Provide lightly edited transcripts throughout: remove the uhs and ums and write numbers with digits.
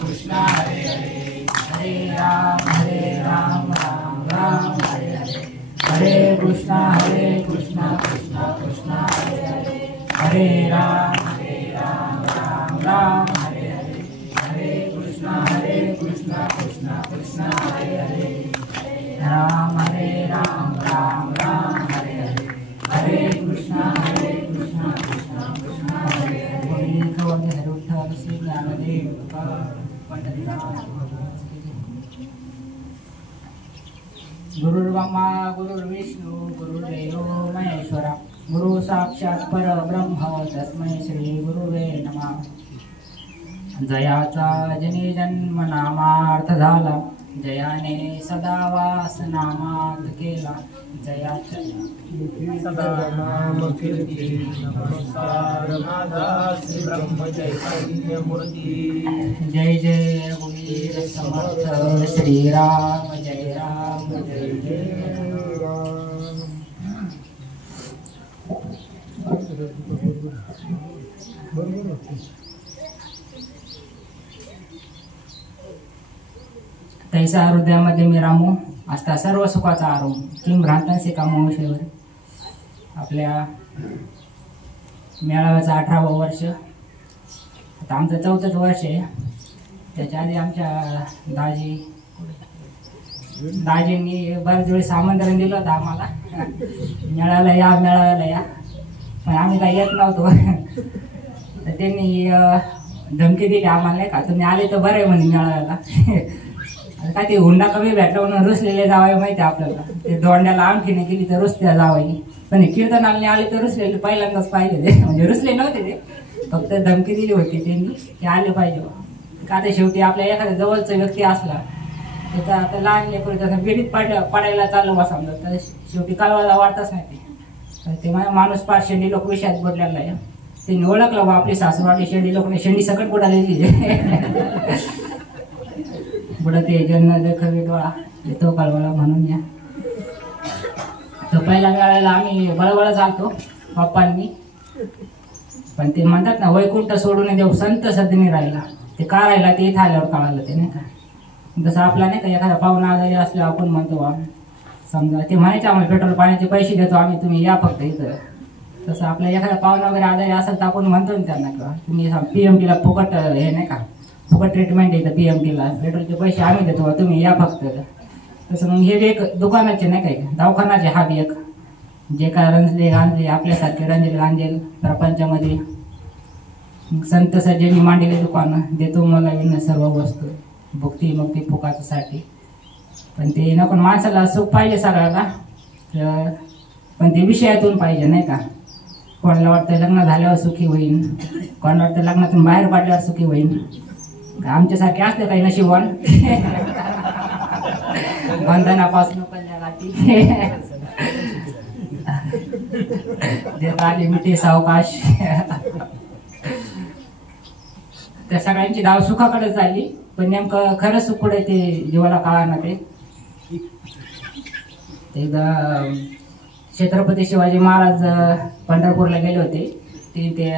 कृष्ण हरे हरे राम राम राम हरे हरे हरे कृष्ण कृष्ण कृष्ण हरे हरे हरे राम राम राम हरे हरे हरे कृष्ण कृष्ण कृष्ण हरे हरे राम राम राम हरे हरे हरे कृष्ण कृष्ण कृष्ण हरे हरे विठ्ठल श्री ज्ञानदेव गुरुर्ब्रह्मा गुरुर्विष्णु गुरुर्देवो महेश्वरा गुरु साक्षात परब्रह्म तस्मै श्री गुरुवे नमः। जयाचा जनी जन्म नामार्थ झाला जयाने सदा वास नामात केला जयाचा सदा नाम कीर्ती नमस्कार माझा श्री ब्रह्म चैतन्य मूर्ती। जय जय रघुवीर समर्थ श्री राम जय जय राम। तैसा हृदयामध्ये मी रामू असता सर्व सुखाचा आरोम किम भ्रांतांचे कामवशेवर। आपल्या मेळाव्याचं 18वं वर्ष, आता आमचं 4थंच वर्ष आहे। त्याच्या आधी आमच्या दाजींनी बऱ्याच वेळेस आमंत्रण दिलं होतं आम्हाला, मेळाव्याला या, पण आम्ही काही येत नव्हतो। तर त्यांनी धमकी दिली आम्हाला, नाही का तुम्ही आले तर बरं आहे म्हणे मेळाव्याला। काय ते हुंडा कमी भेटला म्हणून रुसलेले जावाय माहिती आपल्याला, ते दोंड्याला आणखीने गेली तर रुसत्या जावायनी, पण कीर्तनाला आले तर रुसलेले पहिल्यांदाच पाहिले ते, म्हणजे रुसले नव्हते ते, फक्त धमकी दिली होती त्यांनी ते आले पाहिजे। का ते शेवटी आपल्या एखाद्या जवळचा व्यक्ती असला त्याचा आता लहान लेकरू त्याचा बिडीत पडायला चालू बा समजा, तर शेवटी कालवाला वाटताच नाही ते। तर ते माणूस 5 शेंडी लोक विषयात बोललेला आहे, त्यांनी ओळखलं बा आपली सासूवाडी शेंडी लोकने शेंडी सकट बुडालेली बुडते जन्म देखवी डोळा येतो कालवाला म्हणून या। तर पहिल्या वेळेला आम्ही बळबळ चालतो बाप्पांनी, पण ते म्हणतात ना वैकुंठ सोडून देऊ संत सदनी राहिला, ते का राहिला ते इथं आल्यावर कळालं ते, नाही का। जसं आपला नाही का एखादा पाहुणा आजारी असलो आपण म्हणतो समजा, ते म्हणायचे आम्हाला पेट्रोल पाण्याचे पैसे देतो आम्ही, तुम्ही या फक्त इथं। तसं आपला एखादा पाहुणा वगैरे आजारी असेल तर आपण म्हणतो ना त्यांना किंवा तुम्ही PMTला फुकट हे नाही का, फुकट ट्रीटमेंट येतं PMTला, पेट्रोलचे पैसे आम्ही देतो तुम्ही या फक्त। तसं मग हे एक दुकानाचे नाही काय दवाखानाचे हा एक, जे काय रंजले गांजले आपल्यासारखे रंजले गांजेल प्रपंचामध्ये संत सज्जनी मांडलेले दुकान देतो मला विन सर्व वस्तू भुक्ती मुक्ती फुकासाठी। पण ते नको, माणसाला सुख पाहिजे सगळ्याला, पण ते विषयातून पाहिजे नाही का। कोणाला वाटतं लग्न झाल्यावर सुखी होईन, कोणाला वाटतं लग्नातून बाहेर पडल्यावर सुखी होईन, आमच्यासारखे असते काही नशिबवान बंधनापासून कल्याणाची देत आली मिठी सावकाश। त्या सगळ्यांची धाव सुखाकडे चालली, पण नेमकं खरं सुख कुठे ते जीवाला कळा ना। ते एकदा छत्रपती शिवाजी महाराज पंढरपूरला गेले होते, ते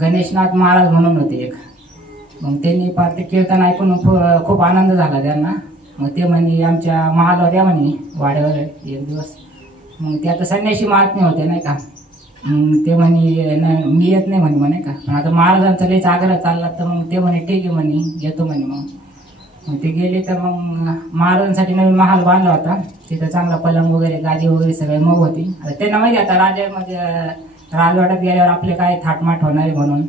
गणेशनाथ महाराज म्हणून होते एक, मग त्यांनी पार ते कीर्तन ऐकून खूप आनंद झाला त्यांना। मग ते म्हणे आमच्या महालावर या म्हणे वाड्यावर एक दिवस, मग ते आता संन्यासी महात्मे होते नाही का, ते म्हणे मी येत नाही म्हणे का, पण आता महाराजांचा लयच आग्रह चालला, तर मग ते म्हणे ठीक आहे म्हणे येतो म्हणे। मग ते गेले तर मग महाराजांसाठी नवीन महाल बांधला होता, तिथं चांगला पलंग वगैरे गादी वगैरे सगळे मग होती। आता त्यांना माहिती आता राजामध्ये राजवाड्यात गेल्यावर आपले काय थाटमाट होणार आहे म्हणून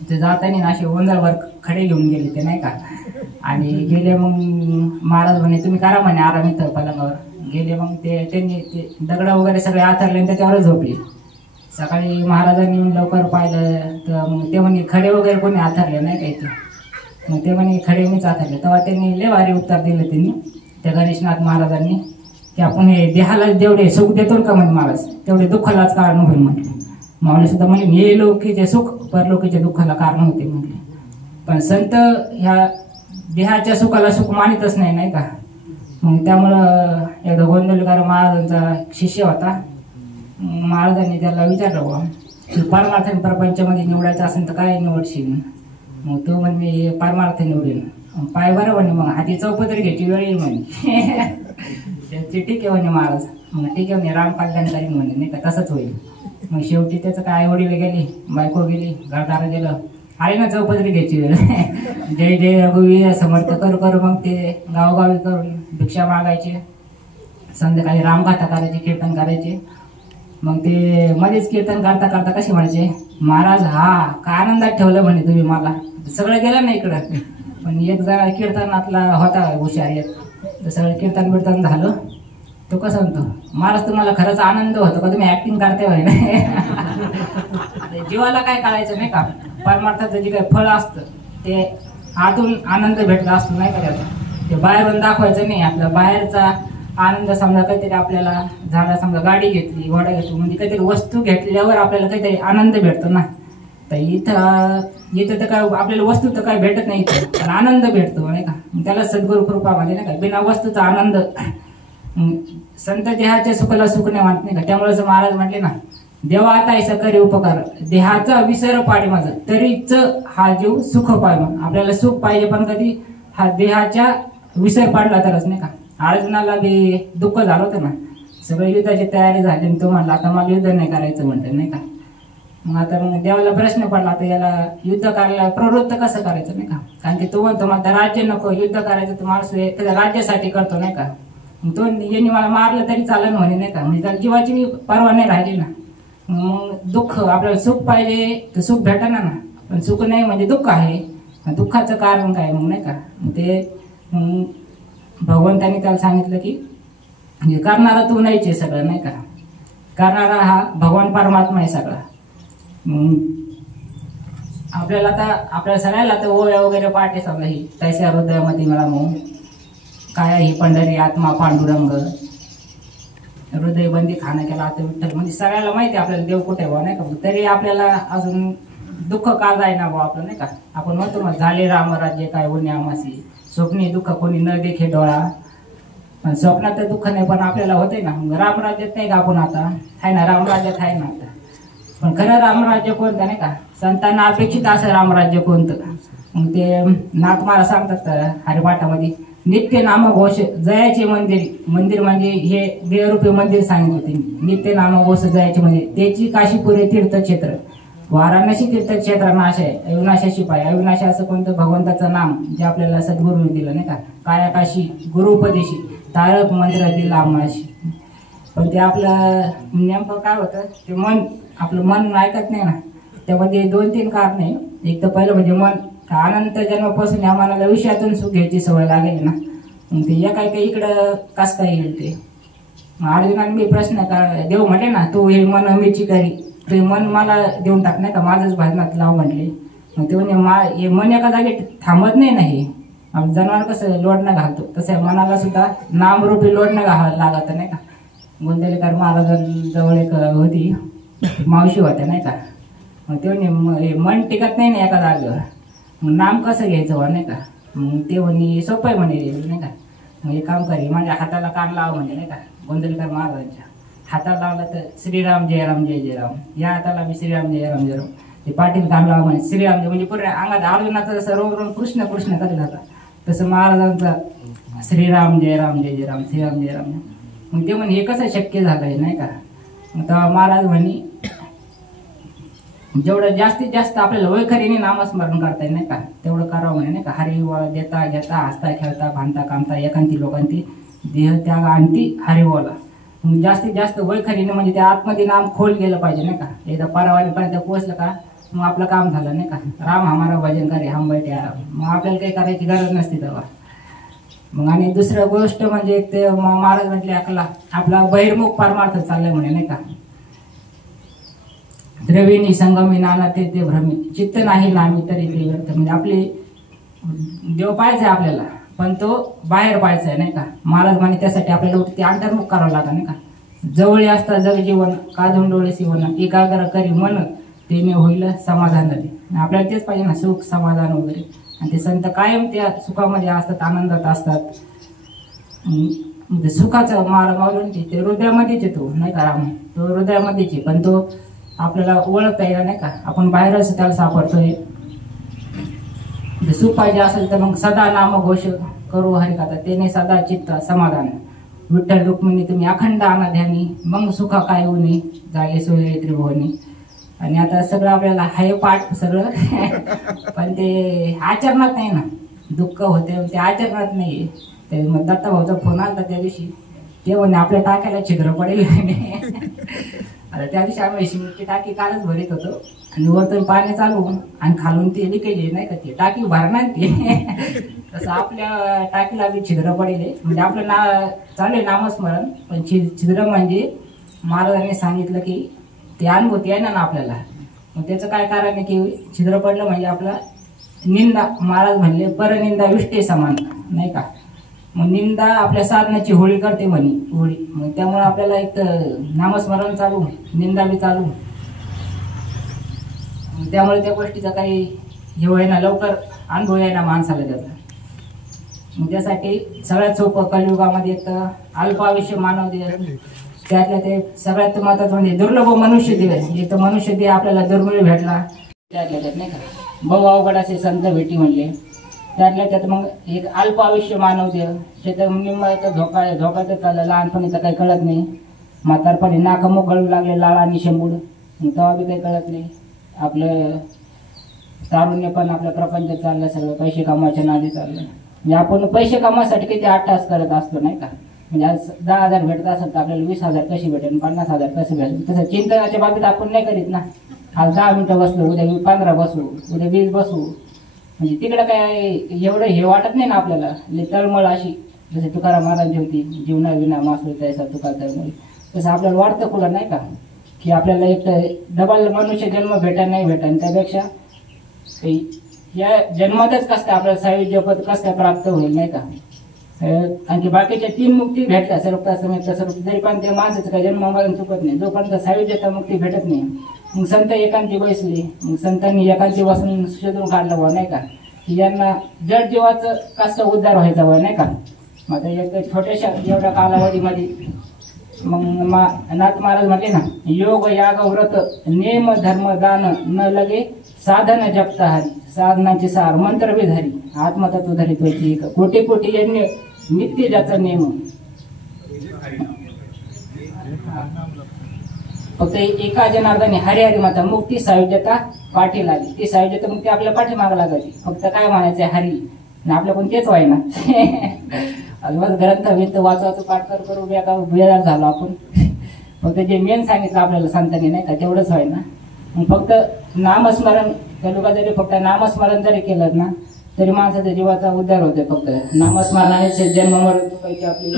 ते जाताना ना असे ओंजळभर खडे घेऊन गेले ते नाही का, आणि गेले मग महाराज म्हणे तुम्ही करा म्हणे आराम इथं पलंगावर। गेले मग त्यांनी ते दगड वगैरे सगळे आथरले आणि त्याच्यावरच झोपले। सकाळी महाराजांनी लवकर पाहिलं तर मग ते म्हणे खडे वगैरे कोणी आथरले नाही का इथे, मग ते म्हणे खडे मीच आथरले। तेव्हा त्यांनी लय भारी उत्तर दिलं त्यांनी त्या गणेशनाथ महाराजांनी, की आपण हे देहाला जेवढे सुख देतो का म्हणे महाराज तेवढे दुःखालाच कारण होईल म्हणे। माऊली सुद्धा म्हणे हे लोकीचे सुख परलोकीच्या दुःखाला कारण होते म्हटले, पण संत ह्या देहाच्या सुखाला सुख मानितच नाही का। मग त्यामुळं एकदा गोंदवलेकर महाराजांचा शिष्य होता, महाराजांनी त्याला विचारलं बा परमार्थ प्रपंचामध्ये निवडायचं असेल तर काय निवडशील। मग तो म्हणजे परमार्थ निवडीन पाय बरं म्हणे मग हाती चौपदरी घ्यायची वेळ येईल म्हणे ते ठीक आहे म्हणे महाराज मग ठीक आहे म्हणे राम कल्याण करीन म्हणे नाही का तसंच होईल. मग शेवटी त्याचं काय आई वडील गेली बायको गेली घरदार गेलं आले ना चौपदरी घ्यायची वेळ जय जय रघुवीर समर्थ करू करू मग ते गावोगावी करून भिक्षा मागायचे संध्याकाळी रामगाथा करायचे कीर्तन करायचे. मग ते मध्येच कीर्तन करता करता कसे म्हणायचे महाराज हा काय आनंदात ठेवलं म्हणे तुम्ही मला सगळं गेलं ना इकडं. पण एक जरा कीर्तनातला होता हुशार एक तर सगळं कीर्तन बिर्तन झालं तो कसं म्हणतो महाराज तुम्हाला खरंच आनंद होतो का तुम्ही ऍक्टिंग करते म्हणे. जीवाला काय कळायचं नाही का परमार्थाचं जे काही फळ असतं ते आतून आनंद भेटला असतो नाही का त्याचा ते बाहेरून दाखवायचं नाही. आपला बाहेरचा आनंद समजा काहीतरी आपल्याला झाला समजा गाडी घेतली घोडा घेतली म्हणजे काहीतरी वस्तू घेतल्यावर आपल्याला काहीतरी आनंद भेटतो ना. तर इथं तर काय आपल्याला वस्तू तर काय भेटत नाही इथं पण आनंद भेटतो नाही का. त्याला सद्गुरु कृपा म्हणजे नाही का बिना वस्तूचा आनंद संत देहाच्या सुखाला सुख नाही वाटत नाही का. त्यामुळे महाराज म्हटले ना देवा आता ऐसा करे उपकार देहाचा विसर पाडे माझं तरीच हा जीव सुख पाय. आपल्याला सुख पाहिजे पण कधी हा देहाच्या विसर पाडला तरच नाही का. अर्जुनाला बी दुःख झालं होतं ना सगळं युद्धाची तयारी झाली तो म्हणला आता मला युद्ध नाही करायचं म्हणतं नाही का. मग आता मग देवाला प्रश्न पडला आता याला युद्ध करायला प्रवृत्त कसं करायचं नाही का. कारण की तो म्हणतो मला राज्य नको युद्ध करायचं तर माणूस त्याच्या राज्यासाठी करतो नाही का. मग तो यांनी मला मारलं तरी चालेल म्हणे नाही का म्हणजे त्याला जीवाची परवा नाही राहिली ना. मग दुःख आपल्याला सुख पाहिजे तर सुख भेटणार ना पण सुख नाही म्हणजे दुःख आहे दुःखाचं कारण काय मग नाही का. ते भगवंतांनी त्याला सांगितलं की करणारा तू नाहीच आहे सगळं नाही का करणारा हा भगवान परमात्मा आहे सगळा. आपल्याला आता आपल्याला सगळ्याला तर ओव्या वगैरे पाठ आहे सगळं ही तैस्या हृदयामध्ये मला मग काय ही पंढरी आत्मा पांडुरंग हृदयबंदी खाणं केला आता विठ्ठल म्हणजे सगळ्याला माहिती आपल्याला देव कुठे भाऊ नाही का. तरी आपल्याला अजून दुःख का जाईना भाऊ आपलं नाही का. आपण म्हणतो मग झाले रामराज्य काय उन्हे आमासी स्वप्नी दुःख कोणी न देखे डोळा पण स्वप्नात तर दुःख नाही पण आपल्याला होते ना. रामराज्यात नाही का आपण आता आहे ना रामराज्यात आहे ना आता पण खरं रामराज्य कोणतं नाही का संतांना अपेक्षित असं रामराज्य कोणतं. मग ते नाथ महाराज सांगतात हरिपाठामध्ये नित्य नामघोष जयाचे मंदिर म्हणजे हे देवरूपी मंदिर सांगितलं होते. नित्य नामघोष जयाचे मंदिर त्याची काशीपुरे तीर्थक्षेत्र वाराणसी तीर्थक्षेत्र नाश आहे अविनाशाशी पाय अविनाशी असं कोणतं भगवंताचं नाम जे आपल्याला सद्गुरूने दिलं नाही का. कायाकाशी गुरुपदेशी तारक मंत्र दिला आम्हाशी. पण ते आपलं नेमकं काय होतं ते मन आपलं मन ऐकत नाही ना. त्यामध्ये 2-3 कारण आहे. एक तर पहिलं म्हणजे मन अनंत जन्मापासून या मनाला विषयातून सुख घ्यायची सवय लागेल ना मग ते एका इकडं कस काय येईल ते. अर्जुनाने मी प्रश्न देव म्हटले ना तू हे मन मीची करी ते मन मला देऊन टाक नाही का माझंच भाजनात लाव म्हटले. मग ते म्हणजे हे मन एका जागी थांबत नाही ना. हे जनावर कसं लोडणं घालतो तसं मनाला सुद्धा नामरूपी लोडणं घालावं लागत नाही का. गोंदवलेकर महाराजांजवळ एक होती मावशी होत्या नाही का. मग ते मन टिकत नाही ना एका जागेवर मग नाम कसं घ्यायचं नाही का. मग ते म्हणे सोपं आहे म्हणे नाही का. मग एक काम करे माझ्या हाताला कान लाव म्हणजे नाही का. गोंदवलेकर महाराजांच्या हाताला लावला तर श्रीराम जय राम जय जय राम या हाताला मी श्रीराम जय राम जय राम ते पाटील कान लावा म्हणे श्रीराम जय म्हणजे पूर्ण अंगात अर्जुनाचं सर्व कृष्ण कृष्ण करत होता तसं महाराजांचा श्रीराम जय राम जय जय राम श्रीराम जय राम. मग ते म्हणे हे कसं शक्य झालंय नाही का. मग तेव्हा महाराज म्हणे जेवढं जास्तीत जास्त आपल्याला वैखरीने नामस्मरण करता येईल नाही का तेवढं करावं म्हणे नाही का. हरिवळा देता घेता हसता खेळता भांडता कामता एकांती लोकांती देह त्याग आणती हरिवळा. मग जास्तीत जास्त वैखरीने म्हणजे त्या आतमध्ये नाम खोल गेलं पाहिजे नाही का. एकदा परावालीपर्यंत पोहोचलं का मग आपलं काम झालं नाही का. राम हमारा भजन करे हम बैठे आराम मग आपल्याला काही करायची गरज नसते तेव्हा. मग आणि दुसरं गोष्ट म्हणजे ते महाराज म्हटले आपला बहिर्मुख परमार्थ चाललाय म्हणे नाही का. द्रविणी संगमी नाना ते भ्रमी चित्त नाही नामी तरी ते व्यर्थ म्हणजे आपले देव पाहायचा आहे आपल्याला पण तो बाहेर पाहायचा आहे नाही का. महाराज म्हणे त्यासाठी आपल्याला ते अंतर्मुख करावं लागतं नाही का. जवळ असता जग जीवन काजून डोळे शिवण एकाग्र करी मन तेने होईल समाधान दे. आपल्याला तेच पाहिजे ना सुख समाधान वगैरे. आणि ते संत कायम त्या सुखामध्ये असतात आनंदात असतात. म्हणजे सुखाचा मावळून ते हृदयामध्येच येतो नाही का. राम तो हृदयामध्येच आहे पण तो आपल्याला ओळखता येईल नाही का. आपण बाहेरच त्याला सापडतोय सुख पाहिजे असेल तर मग सदा नाम घोष करू हरिकथा, त्याने सदा चित्त समाधान. विठ्ठल रुक्मिणी तुम्ही अखंड अनाध्यानी, मग सुखा काय होणे झाले सोयरे त्रिभुवनी. आणि आता सगळं आपल्याला हाय पाठ सगळं पण ते आचरणात नाही ना, दुःख होते ते आचरणात नाही. ते मग दत्ता भाऊचा फोन आला त्या दिवशी, ते म्हणे आपल्या टाक्याला छिद्र पडेल. आता त्या दिवशी आम्ही सिमेंटची टाकी कालच भरीत होतो आणि वरतून पाणी चालू आणि खालून ते लिकेज नाही का, ते टाकी भरणार ते तसं आपल्या टाकीला बी छिद्र पडेल. म्हणजे आपलं चालू आहे नामस्मरण, पण छिद्र म्हणजे महाराजांनी सांगितलं की ते अनुभूती आहे ना आपल्याला. मग त्याचं काय कारण आहे की छिद्र पडलं म्हणजे आपला निंदा, महाराज म्हणले परनिंदा विष्टे समान नाही का. मग निंदा आपल्या साधनाची होळी करते म्हणे होळी. मग त्यामुळे आपल्याला एक नामस्मरण चालू, निंदा बी चालू. त्यामुळे त्या गोष्टीचा काही हे होय ना, लवकर अनुभव आहे ना माणसाला त्याचा. मग त्यासाठी सगळ्यात सोपं कलियुगामध्ये एक तर अल्पायुष्य मानव दे, त्यातल्या ते सगळ्यात महत्वाचं म्हणजे दुर्लभ मनुष्य दे. एक तर मनुष्य दे आपल्याला दुर्मिळ भेटला त्यातल्या त्यात नाही का, बहु अवघड असे संत भेटी म्हणले. त्यातल्या त्यात मग एक अल्प आयुष्य मानव दे, त्याचं निम्मा झोपायचं चाललं, लहानपणीचं काही कळत नाही. म्हातारपणी नाकमुख गळू लागले लाळ आणि शंभूड, तेव्हा बी काही कळत नाही. आपलं तारुण्य पण आपलं प्रपंच चाललं, सगळं पैसे कमवायच्या नादी चाललं. म्हणजे आपण पैसे कमवायसाठी किती 8 तास करत असतो नाही का. म्हणजे आज 10,000 भेटत असेल तर आपल्याला 20,000 कशी भेटेल, 50,000 कसे भेटेल. तसं चिंतनाच्या बाबतीत आपण नाही करीत ना. आज 10 मिनिटं बसलो, उद्या 15 बसू, उद्या 20 बसू. म्हणजे तिकडं काय एवढं हे वाटत नाही ना आपल्याला. तळमळ अशी जसे तुकाराम महाराजांची होती, जीवना विना मासू त्याचा तुका तळमळ. तसं आपल्याला वाटतं कुठं नाही का की आपल्याला एक डबल मनुष्य जन्म भेटा नाही भेटा, त्यापेक्षा या जन्मातच कसं आपल्याला सायुज्य पद कसं प्राप्त होईल नाही का. आणखी बाकीच्या 3 मुक्ती भेटल्या सर्वता समेत सर्व, तरी पण ते माणसाचं काही जन्मामध्ये चुकत नाही जोपर्यंत सायुज्यता मुक्ती भेटत नाही. मग संत एकांती बसले, मग संतांनी एकांती बसून शोधून काढलं व्हा नाही का की यांना जड जीवाचं कसं उद्धार व्हायचा व्हा नाही का. मग एक छोट्याशा एवढ्या कालावधीमध्ये मग नाथ महाराज म्हटले ना, योग याग व्रत नेम धर्म दान न लगे साधन जपता हरी, साधनाचे सार मंत्र बी धरी आत्मतत्व धरी त्वची कोटी कोटी यज्ञ नित्य ज्याचा नेम. फक्त एका जनार्दने हरी हरी माता मुक्ती सायुज्यता पाठी लागली. ती सायुज्यता मुक्ती आपल्या पाठीमागं लागायची. फक्त काय म्हणायचं हरी ना, आपल्या पण तेच व्हाय ना. अलमत ग्रंथ विंत वाचवाचं पाठ करू बेजार झालो आपण. फक्त जे मेन सांगितलं आपल्याला संतांनी नाही का तेवढंच व्हाय ना. मग फक्त नामस्मरण कलुका जरी फक्त नामस्मरण जरी केलं ना तरी माणसाच्या जीवाचा उद्धार होतोय. फक्त नामस्मरणाने जन्म मरण पैकी आपली.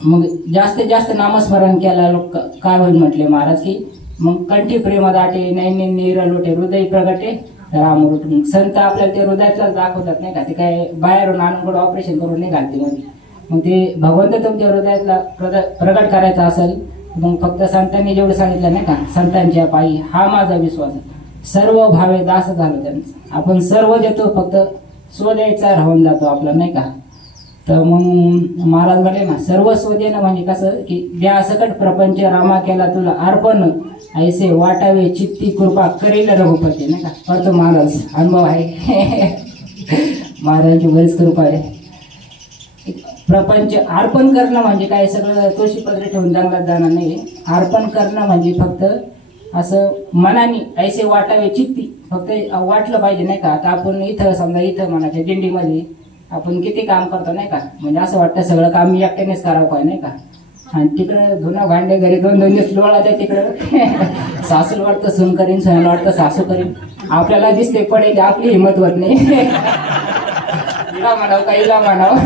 मग जास्तीत जास्त नामस्मरण केला लोक काय होईल म्हटले महाराज की मग कंठी प्रेम दाटे नैनी नीर लोटे हृदय प्रगटे रामरूट. मग संत आपल्याला ते हृदयातलाच दाखवतात नाही का. ते काय बाहेरून आणून कुठं ऑपरेशन करून नाही घालते मध्ये. मग ते भगवंत तुमच्या हृदयातला प्रगट करायचा असेल मग फक्त संतांनी जेवढं सांगितलं नाही का, संतांच्या पायी हा माझा विश्वास, सर्व भावे दास झालो त्यांचं. आपण सर्व देतो, फक्त स्वद्यायचा राहून जातो आपला नाही का. तर मग महाराज म्हणले ना, सर्वस्व देणं म्हणजे कसं की द्या सकट प्रपंच रामा केला तुला अर्पण, ऐसे वाटावे चित्ती कृपा करेल रघुपती नाही का. करतो महाराज, अनुभव आहे महाराजांची बरीच कृपा आहे. प्रपंच अर्पण करणं म्हणजे काय, सगळं तुळशी पत्र ठेवून जंगलात जाणार नाही. अर्पण करणं म्हणजे फक्त असं मनाने ऐसे वाटावे चित्ती, फक्त वाटलं पाहिजे नाही का. आता आपण इथं समजा इथं म्हणायच्या दिंडीमध्ये आपण किती काम करतो नाही का, म्हणजे असं वाटतं सगळं काम मी एकट्यानेच करावं पाहिजे नाही का. आणि तिकडं धुणं भांडे घरी 2-2 दिवस लोळायचं तिकडं सासूला वाटतं सून करीन, सुनाला वाटतं सासू करीन. आपल्याला दिसते पडेल आपली हिंमत होत नाही. हिला म्हणावं का हिला म्हणावं.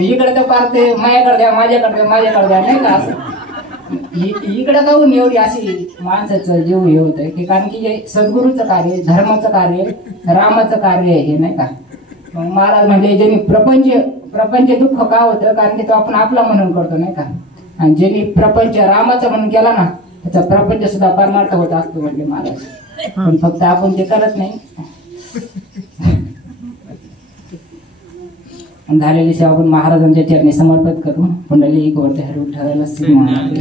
इकडे तर पार ते माझ्याकडे द्या माझ्याकडे द्या नाही का. असं इकडे जाऊन एवढी अशी माणसाचं जीव हे होतंय की कारण की हे सद्गुरूचं कार्य, धर्माचं कार्य, रामाचं कार्य हे नाही का. मग महाराज म्हणजे ज्यांनी प्रपंच दुःख का होतं कारण की तो आपण आपला म्हणून करतो नाही का. आणि ज्यांनी प्रपंच रामाचं म्हणून केला ना त्याचा प्रपंच सुद्धा परमार्थ होत असतो म्हणजे महाराज. पण फक्त आपण ते करत नाही. झालेली सेवा आपण महाराजांच्या चरणी समर्पित करू. पुंडलिक वरती हरी विठ्ठल श्री महाराज.